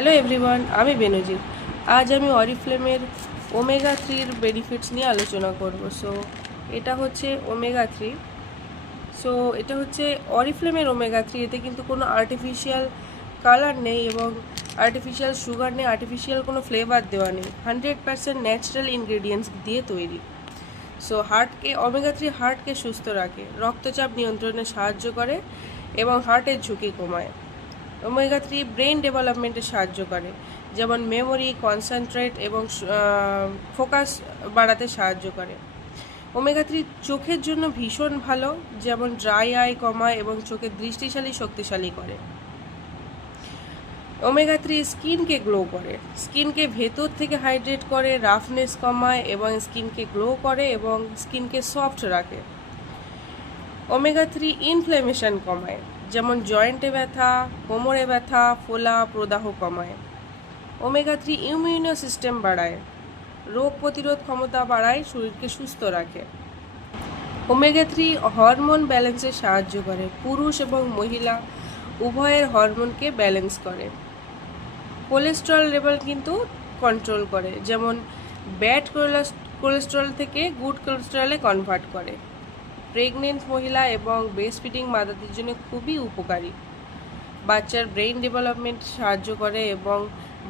Hello everyone, আমি বেনজির। আজ আমি অরিফ্লেমের ওমেগা থ্রির বেনিফিটস নিয়ে আলোচনা করব। এটা হচ্ছে ওমেগা থ্রি। এটা হচ্ছে অরিফ্লেমের ওমেগা থ্রি। এতে কিন্তু কোনো আর্টিফিশিয়াল কালার নেই এবং আর্টিফিশিয়াল সুগার নেই, আর্টিফিশিয়াল কোনো ফ্লেভার দেওয়া নেই। 100% ন্যাচারাল ইনগ্রেডিয়েন্টস দিয়ে তৈরি। ওমেগা থ্রি হার্টকে সুস্থ রাখে, রক্তচাপ নিয়ন্ত্রণে সাহায্য করে এবং হার্টের ঝুঁকি কমায়। ওমেগা থ্রি ব্রেন ডেভেলপমেন্টে সাহায্য করে, যেমন মেমোরি, কনসেন্ট্রেট এবং ফোকাস বাড়াতে সাহায্য করে। ওমেগা থ্রি চোখের জন্য ভীষণ ভালো, যেমন ড্রাই আই কমায় এবং চোখের দৃষ্টিশালী শক্তিশালী করে। ওমেগা থ্রি স্কিনকে গ্লো করে, স্কিনকে ভেতর থেকে হাইড্রেট করে, রাফনেস কমায় এবং স্কিনকে গ্লো করে এবং স্কিনকে সফট রাখে। ওমেগা থ্রি ইনফ্ল্যামেশন কমায়, যেমন জয়েন্টে ব্যথা, কোমরে ব্যথা, ফোলা, প্রদাহ কমায়। ওমেগা থ্রি ইমিউনো সিস্টেম বাড়ায়, রোগ প্রতিরোধ ক্ষমতা বাড়ায়, শরীরকে সুস্থ রাখে। ওমেগা থ্রি হরমোন ব্যালেন্সে সাহায্য করে, পুরুষ এবং মহিলা উভয়ের হরমোনকে ব্যালেন্স করে। কোলেস্টেরল লেভেল কিন্তু কন্ট্রোল করে, যেমন ব্যাড কোলেস্টেরল থেকে গুড কোলেস্টেরলে কনভার্ট করে। প্রেগনেন্ট মহিলা এবং ব্রেস্ট ফিডিং মাদারদের জন্য খুবই উপকারী। বাচ্চার ব্রেইন ডেভেলপমেন্ট সাহায্য করে এবং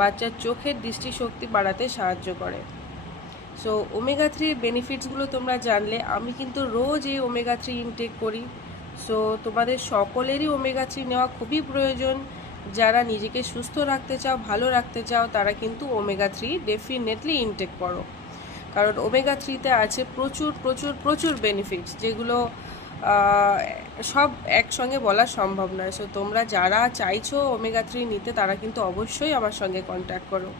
বাচ্চার চোখের দৃষ্টিশক্তি বাড়াতে সাহায্য করে। ওমেগা থ্রির বেনিফিটসগুলো তোমরা জানলে। আমি কিন্তু রোজ এই ওমেগা থ্রি ইনটেক করি। তোমাদের সকলেরই ওমেগা থ্রি নেওয়া খুবই প্রয়োজন। যারা নিজেকে সুস্থ রাখতে চাও, ভালো রাখতে চাও, তারা কিন্তু ওমেগা থ্রি ডেফিনেটলি ইনটেক করো। কারণ ওমেগা থ্রিতে আছে প্রচুর প্রচুর প্রচুর বেনিফিটস, যেগুলো সব একসঙ্গে বলা সম্ভব নয়। তোমরা যারা চাইছো ওমেগা থ্রি নিতে, তারা কিন্তু অবশ্যই আমার সঙ্গে কন্ট্যাক্ট করো।